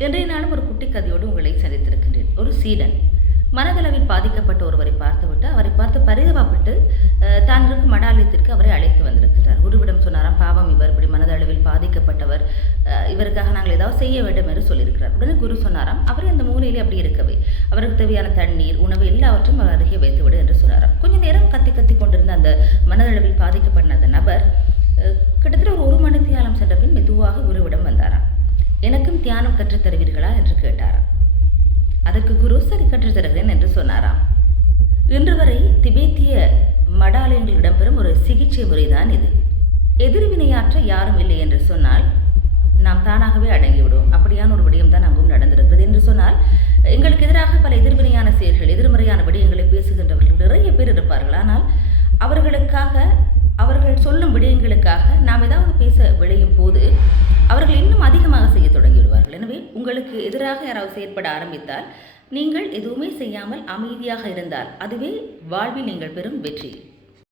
இன்றைய நாளும் ஒரு குட்டி கதையோடு உங்களை சந்தித்திருக்கின்றேன். ஒரு சீடன் மனதளவில் பாதிக்கப்பட்ட ஒருவரை பார்த்துவிட்டு அவரை பார்த்து பரிதாபப்பட்டு தான் இருக்கும் மடாலயத்திற்கு அவரை அழைத்து வந்திருக்கிறார். குருவிடம் சொன்னாராம், பாவம் இவர் இப்படி மனதளவில் பாதிக்கப்பட்டவர், இவருக்காக நாங்கள் ஏதாவது செய்ய வேண்டும் என்று சொல்லியிருக்கிறார். உடனே குரு சொன்னாராம், அவரை அந்த மூலையிலே அப்படி இருக்கவே அவருக்கு தேவையான தண்ணீர், உணவு எல்லாவற்றும் அவர் அருகே வைத்துவிடு என்று சொன்னாராம். கொஞ்ச நேரம் கத்தி கொண்டிருந்த அந்த மனதளவில் பாதிக்கப்பட்ட அந்த நபர் கிட்டத்தட்ட ஒரு மணி தியானம் சென்ற பின் மெதுவாக குருவிடம் வந்தாராம். எனக்கும் தியானம் கற்றுத் தருவீர்களா என்று கேட்டாராம். அதற்கு குரு சரி கற்றுத் தருகிறேன் என்று சொன்னாராம். இன்று வரை திபேத்திய மடாலயங்களில் இடம்பெறும் ஒரு சிகிச்சை முறைதான் இது. எதிர்வினையாற்ற யாரும் இல்லை என்று சொன்னால் நாம் தானாகவே அடங்கிவிடுவோம். அப்படியான ஒரு விடயம் தான் அங்கும் நடந்திருக்கிறது. என்று சொன்னால் எங்களுக்கு எதிராக பல எதிர்வினையான செயல்கள், எதிர்மறையான விடயங்களை பேசுகின்றவர்கள் நிறைய பேர் இருப்பார்கள். ஆனால் அவர்கள் சொல்லும் விடயங்களுக்காக நாம் ஏதாவது பேச விளையும் போது அவர்கள் இன்னும் அதிகமாக செய்ய தொடங்கிவிடுவார்கள். எனவே உங்களுக்கு எதிராக யாராவது செயற்பட ஆரம்பித்தால் நீங்கள் எதுவுமே செய்யாமல் அமைதியாக இருந்தால் அதுவே வாழ்வில் நீங்கள் பெறும் வெற்றி.